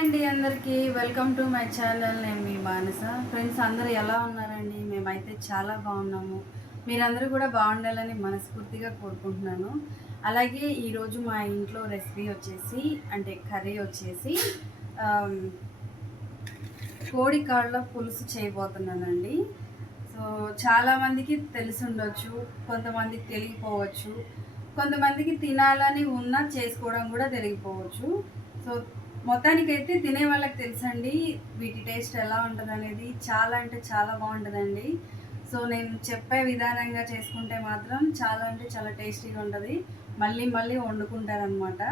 అండి అందరికీ. Welcome to my channel నేను మీ మానస ఫ్రెండ్స్ అందరూ ఎలా ఉన్నారండి? మేమైతే చాలా బాగున్నాము. మీరందరూ కూడా బాగుండాలని మనస్ఫూర్తిగా కోరుకుంటున్నాను. అలాగే ఈరోజు మా ఇంట్లో రెసిపీ వచ్చేసి అంటే కర్రీ వచ్చేసి కోడి కాళ్ళ పులుసు చేయబోతున్నానండి. సో చాలామందికి తెలిసి ఉండొచ్చు కొంతమందికి తెలియకపోవచ్చు కొంతమందికి తినాలని ఉన్నా చేసుకోవడం కూడా తెలియకపోవచ్చు సో మొత్తానికైతే తినే వాళ్ళకి తెలుసండి వీటి టేస్ట్ ఎలా ఉంటుంది అనేది చాలా అంటే చాలా బాగుంటుందండి. సో నేను చెప్పే విధానంగా చేసుకుంటే మాత్రం చాలా అంటే చాలా టేస్టీగా ఉంటుంది. మళ్ళీ మళ్ళీ వండుకుంటారనమాట.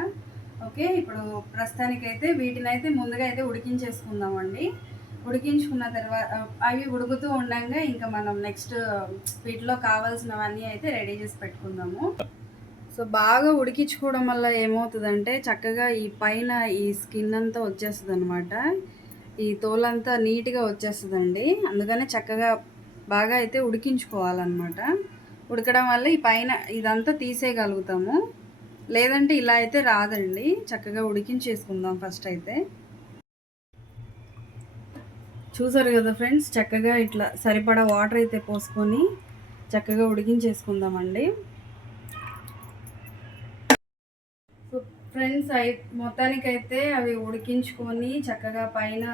ఓకే ఇప్పుడు ప్రస్తుతానికైతే వీటిని అయితే ముందుగా అయితే ఉడికించేసుకుందామండి. ఉడికించుకున్న తర్వాత అవి ఉడుకుతూ ఉండగా ఇంకా మనం నెక్స్ట్ వీటిలో కావాల్సినవన్నీ అయితే రెడీ చేసి పెట్టుకుందాము. సో బాగా ఉడికించుకోవడం వల్ల ఏమవుతుందంటే చక్కగా ఈ పైన ఈ స్కిన్ అంతా వచ్చేస్తుంది అనమాట ఈ తోలంతా నీట్గా వచ్చేస్తుందండి. అందుకనే చక్కగా బాగా అయితే ఉడికించుకోవాలన్నమాట. ఉడకడం వల్ల ఈ పైన ఇదంతా తీసేయగలుగుతాము. లేదంటే ఇలా అయితే రాదండి. చక్కగా ఉడికించేసుకుందాం ఫస్ట్ అయితే. చూసారు కదా ఫ్రెండ్స్ చక్కగా ఇట్లా సరిపడా వాటర్ అయితే పోసుకొని చక్కగా ఉడికించేసుకుందామండి. ఫ్రెండ్స్ అయి మొత్తానికైతే అవి ఉడికించుకొని చక్కగా పైన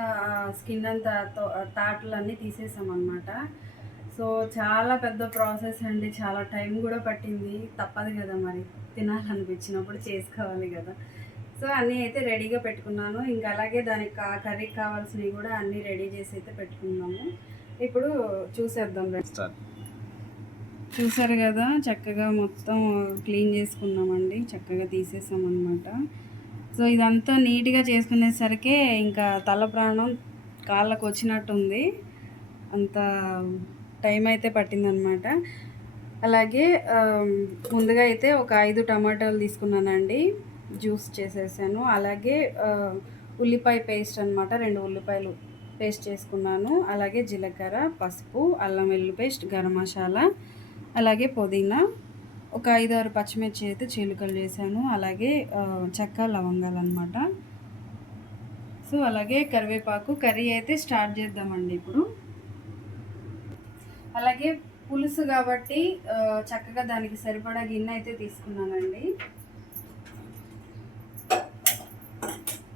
స్కిన్ అంతా తో- తాటలన్నీ తీసేసాం అనమాట సో చాలా పెద్ద ప్రాసెస్ అండి. చాలా టైం కూడా పట్టింది. తప్పదు కదా మరి. తినాలనిపించినప్పుడు చేసుకోవాలి కదా. సో అన్నీ అయితే రెడీగా పెట్టుకున్నాను. ఇంకా అలాగే దానికి కా కర్రీకి కావాల్సినవి కూడా అన్నీ రెడీ చేసి అయితే పెట్టుకున్నాము. ఇప్పుడు చూసేద్దాం రండి. చూసారు కదా చక్కగా మొత్తం క్లీన్ చేసుకున్నామండి. చక్కగా తీసేసామన్నమాట. సో ఇదంతా నీట్గా చేసుకునేసరికి ఇంకా తల ప్రాణం కాళ్ళకు వచ్చినట్టుంది. అంత టైం అయితే పట్టిందనమాట అలాగే ముందుగా అయితే ఒక ఐదు టమాటాలు తీసుకున్నానండి. జ్యూస్ చేసేసాను. అలాగే ఉల్లిపాయ పేస్ట్ అనమాట రెండు ఉల్లిపాయలు పేస్ట్ చేసుకున్నాను. అలాగే జీలకర్ర పసుపు అల్లం వెల్లు పేస్ట్ గరం మసాలా. అలాగే పుదీనా ఒక ఐదు ఆరు పచ్చిమిర్చి అయితే చీలికలు చేశాను. అలాగే చెక్క లవంగాలు అనమాట సో అలాగే కరివేపాకు కర్రీ అయితే స్టార్ట్ చేద్దామండి ఇప్పుడు. అలాగే పులుసు కాబట్టి చక్కగా దానికి సరిపడా గిన్నె అయితే తీసుకున్నానండి.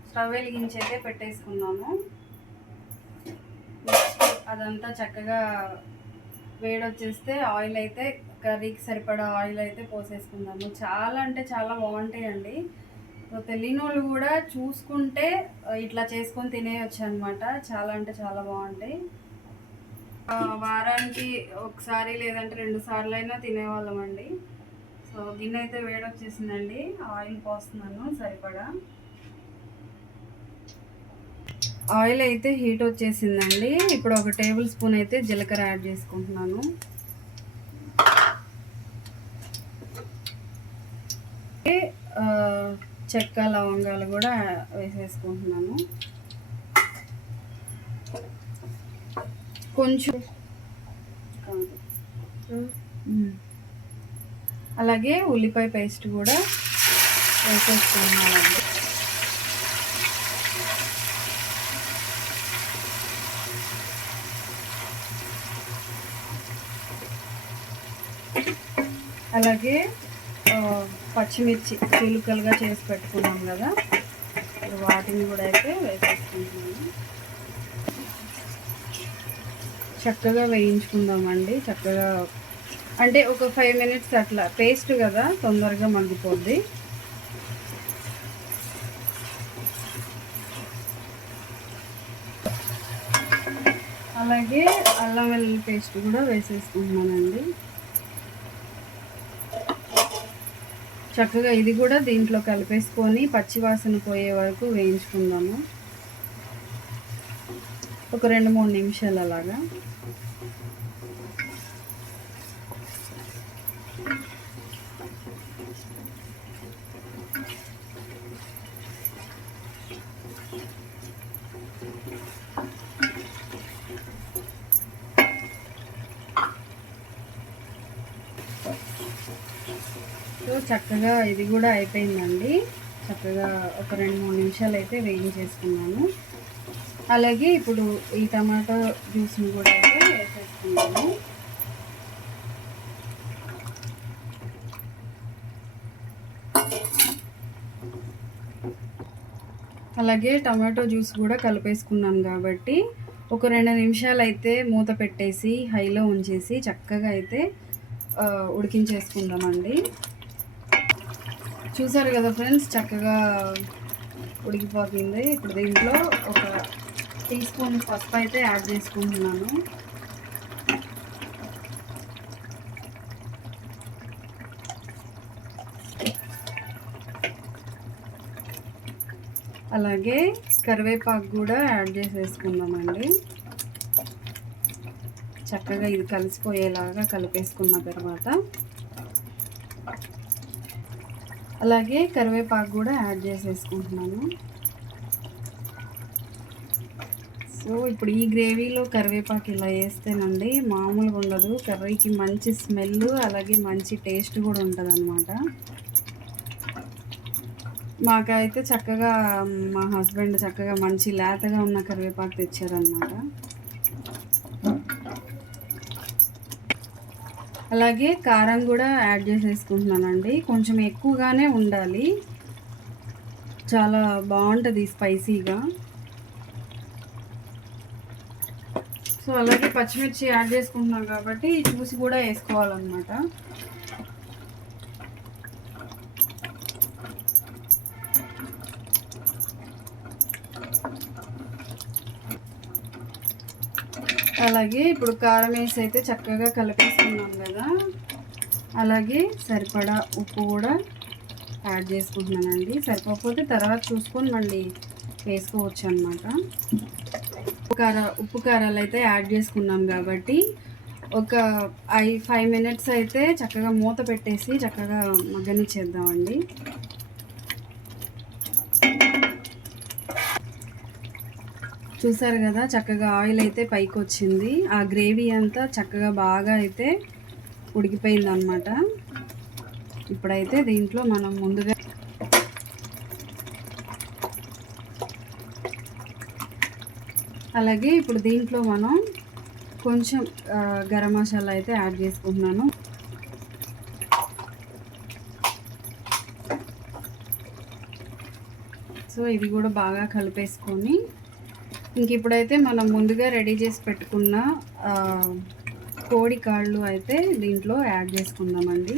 స్టవ్ వెలిగించి అయితే పెట్టేసుకున్నాము. అదంతా చక్కగా వేడి వచ్చేస్తే ఆయిల్ అయితే కర్రీకి సరిపడా ఆయిల్ అయితే పోసేసుకుందాము. చాలా అంటే చాలా బాగుంటాయండి. సో తెలియని వాళ్ళు కూడా చూసుకుంటే ఇట్లా చేసుకొని తినేయచ్చు అనమాట చాలా అంటే చాలా బాగుంటాయి. వారానికి ఒకసారి లేదంటే రెండు సార్లు అయినా తినేవాళ్ళమండి. సో గిన్నె అయితే వేడొచ్చేసిందండి. ఆయిల్ పోస్తున్నాను సరిపడా. ఆయిల్ అయితే హీట్ వచ్చేసిందండి. ఇప్పుడు ఒక టేబుల్ స్పూన్ అయితే జీలకర్ర యాడ్ చేసుకుంటున్నాను. చెక్క లవంగాలు కూడా వేసేసుకుంటున్నాను. కొంచెం. అలాగే ఉల్లిపాయ పేస్ట్ కూడా వేసేసుకున్నానండి అలాగే పచ్చిమిర్చి చిలుకలుగా చేసి పెట్టుకున్నాం కదా. వాటిని కూడా అయితే వేసేసుకుంటున్నాము చక్కగా వేయించుకుందామండి చక్కగా. అంటే ఒక ఫైవ్ మినిట్స్ అట్లా పేస్ట్ కదా తొందరగా మగ్గిపోద్ది. అలాగే అల్లం వెల్లుల్లి పేస్ట్ కూడా వేసేసుకుంటున్నానండి. చక్కగా ఇది కూడా దీంట్లో కలిపేసుకొని పచ్చివాసన పోయే వరకు వేయించుకుందాము. ఒక రెండు మూడు నిమిషాలు అలాగా చక్కగా ఇది కూడా అయిపోయిందండి. చక్కగా ఒక రెండు మూడు నిమిషాలు అయితే వేయించేసుకున్నాను. అలాగే ఇప్పుడు ఈ టమాటో జ్యూస్ని కూడా అయితే వేసేసుకున్నాను. అలాగే టమాటో జ్యూస్ కూడా కలిపేసుకున్నాను కాబట్టి ఒక రెండు నిమిషాలు అయితే మూత పెట్టేసి హైలో ఉంచేసి చక్కగా అయితే ఆ, ఉడికించేసుకుందామండి. చూసారు కదా ఫ్రెండ్స్ చక్కగా ఉడికిపోతుంది. ఇప్పుడు దీంట్లో ఒక టీ స్పూన్ పసుపు అయితే యాడ్ చేసుకుంటున్నాను. అలాగే కరివేపాకు కూడా యాడ్ చేసేసుకుందామండి. చక్కగా ఇది కలిసిపోయేలాగా కలిపేసుకున్న తర్వాత అలాగే కరివేపాకు కూడా యాడ్ చేసేసుకుంటున్నాను. సో ఇప్పుడు ఈ గ్రేవీలో కరివేపాకు ఇలా వేస్తేనండి మామూలుగా ఉండదు. కర్రీకి మంచి స్మెల్ అలాగే మంచి టేస్ట్ కూడా ఉంటుంది అనమాట మాకైతే చక్కగా మా హస్బెండ్ చక్కగా మంచి లేతగా ఉన్న కరివేపాకు తెచ్చారనమాట అలాగే కారం కూడా యాడ్ చేసేసుకుంటున్నానండి. కొంచెం ఎక్కువగానే ఉండాలి. చాలా బాగుంటుంది స్పైసీగా. సో అలాగే పచ్చిమిర్చి యాడ్ చేసుకుంటున్నాం కాబట్టి చూసి కూడా వేసుకోవాలన్నమాట. అలాగే ఇప్పుడు కారం వేసి అయితే చక్కగా కలిపేసుకున్నాం కదా. అలాగే సరిపడా ఉప్పు కూడా యాడ్ చేసుకుంటున్నానండి. సరిపోకపోతే తర్వాత చూసుకొని మళ్ళీ వేసుకోవచ్చు అనమాట ఉప్పు కార ఉప్పు కారాలు అయితే యాడ్ చేసుకున్నాం కాబట్టి ఒక ఐ ఫైవ్ మినిట్స్ అయితే చక్కగా మూత పెట్టేసి చక్కగా మగ్గనిచ్చేద్దామండి. చూసారు కదా చక్కగా ఆయిల్ అయితే పైకి వచ్చింది ఆ గ్రేవీ అంతా చక్కగా బాగా అయితే ఉడికిపోయింది అనమాట ఇప్పుడైతే దీంట్లో మనం ముందుగా అలాగే ఇప్పుడు దీంట్లో మనం కొంచెం గరం మసాలా అయితే యాడ్ చేసుకుంటున్నాను. సో ఇది కూడా బాగా కలిపేసుకొని ఇంక ఇప్పుడైతే మనం ముందుగా రెడీ చేసి పెట్టుకున్న కోడి కాళ్ళు అయితే దీంట్లో యాడ్ చేసుకుందామండి.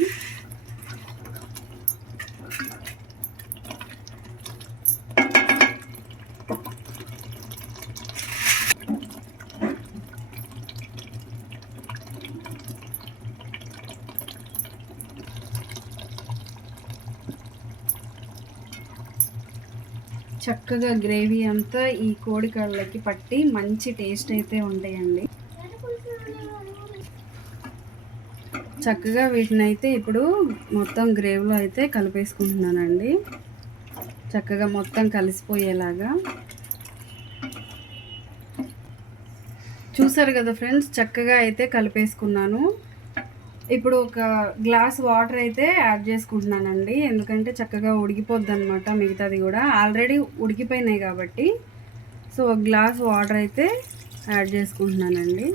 చక్కగా గ్రేవీ అంతా ఈ కోడి కాళ్ళకి పట్టి మంచి టేస్ట్ అయితే ఉంటాయండి. చక్కగా వీటిని అయితే ఇప్పుడు మొత్తం గ్రేవీలో అయితే కలిపేసుకుంటున్నానండి. చక్కగా మొత్తం కలిసిపోయేలాగా. చూసారు కదా ఫ్రెండ్స్ చక్కగా అయితే కలిపేసుకున్నాను. ఇప్పుడు ఒక గ్లాస్ వాటర్ అయితే యాడ్ చేసుకుంటున్నానండి. ఎందుకంటే చక్కగా ఉడికిపోద్ది అనమాట మిగతాది కూడా. ఆల్రెడీ ఉడికిపోయినాయి కాబట్టి. సో ఒక గ్లాస్ వాటర్ అయితే యాడ్ చేసుకుంటున్నానండి.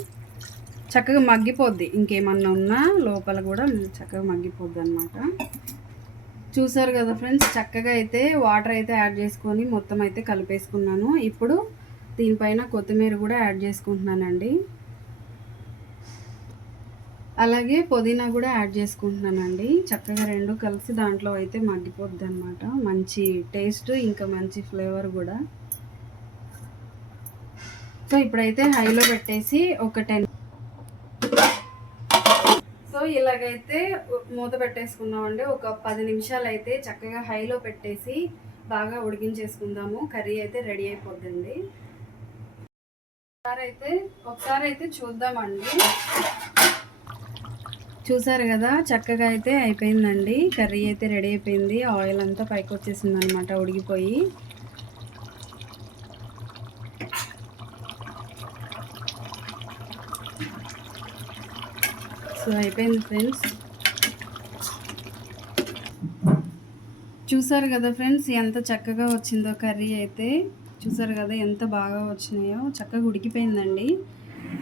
చక్కగా మగ్గిపోద్ది. ఇంకేమన్నా ఉన్నా లోపల కూడా చక్కగా మగ్గిపోద్ది అనమాట చూసారు కదా ఫ్రెండ్స్ చక్కగా అయితే వాటర్ అయితే యాడ్ చేసుకొని మొత్తం అయితే కలిపేసుకున్నాను. ఇప్పుడు దీనిపైన కొత్తిమీర కూడా యాడ్ చేసుకుంటున్నానండి. అలాగే పుదీనా కూడా యాడ్ చేసుకుంటున్నానండి. చక్కగా రెండు కలిసి దాంట్లో అయితే మగ్గిపోద్ది అనమాట మంచి టేస్ట్ ఇంకా మంచి ఫ్లేవర్ కూడా. సో ఇప్పుడైతే హైలో పెట్టేసి ఒక టెన్ సో ఇలాగైతే మూత పెట్టేసుకున్నామండి. ఒక పది నిమిషాలు అయితే చక్కగా హైలో పెట్టేసి బాగా ఉడికించేసుకుందాము. కర్రీ అయితే రెడీ అయిపోద్దండి. ఒకసారి అయితే ఒకసారి అయితే చూద్దామండి. చూసారు కదా చక్కగా అయితే అయిపోయిందండి. కర్రీ అయితే రెడీ అయిపోయింది. ఆయిల్ అంతా పైకి వచ్చేసింది అనమాట ఉడికిపోయి. సో అయిపోయింది ఫ్రెండ్స్. చూసారు కదా ఫ్రెండ్స్ ఎంత చక్కగా వచ్చిందో కర్రీ అయితే. చూసారు కదా ఎంత బాగా వచ్చినాయో చక్కగా ఉడికిపోయిందండి.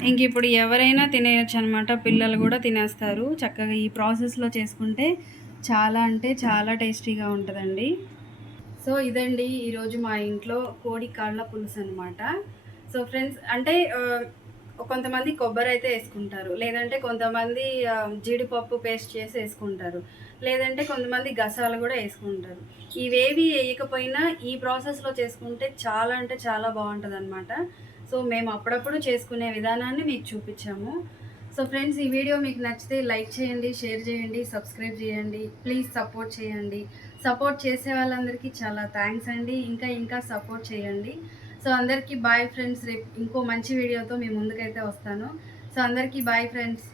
ఇంక ఇప్పుడు ఎవరైనా తినేయచ్చు అనమాట పిల్లలు కూడా తినేస్తారు. చక్కగా ఈ ప్రాసెస్లో చేసుకుంటే చాలా అంటే చాలా టేస్టీగా ఉంటుందండి. సో ఇదండి ఈరోజు మా ఇంట్లో కోడి కాళ్ళ పులుసు అనమాట. సో ఫ్రెండ్స్ అంటే కొంతమంది కొబ్బరి అయితే వేసుకుంటారు. లేదంటే కొంతమంది జీడిపప్పు పేస్ట్ చేసి వేసుకుంటారు. లేదంటే కొంతమంది గసాలు కూడా వేసుకుంటారు. ఇవేవి వేయకపోయినా ఈ ప్రాసెస్లో చేసుకుంటే చాలా అంటే చాలా బాగుంటుంది అనమాట సో మేము అప్పుడప్పుడు చేసుకునే విధానాన్ని మీకు చూపించాము. సో ఫ్రెండ్స్ ఈ వీడియో మీకు నచ్చితే లైక్ చేయండి షేర్ చేయండి సబ్స్క్రైబ్ చేయండి ప్లీజ్ సపోర్ట్ చేయండి. సపోర్ట్ చేసే వాళ్ళందరికీ చాలా థ్యాంక్స్ అండి. ఇంకా ఇంకా సపోర్ట్ చేయండి. సో అందరికీ బాయ్ ఫ్రెండ్స్ రేపు ఇంకో మంచి వీడియోతో మీ ముందుకైతే వస్తాను. సో అందరికీ బాయ్ ఫ్రెండ్స్.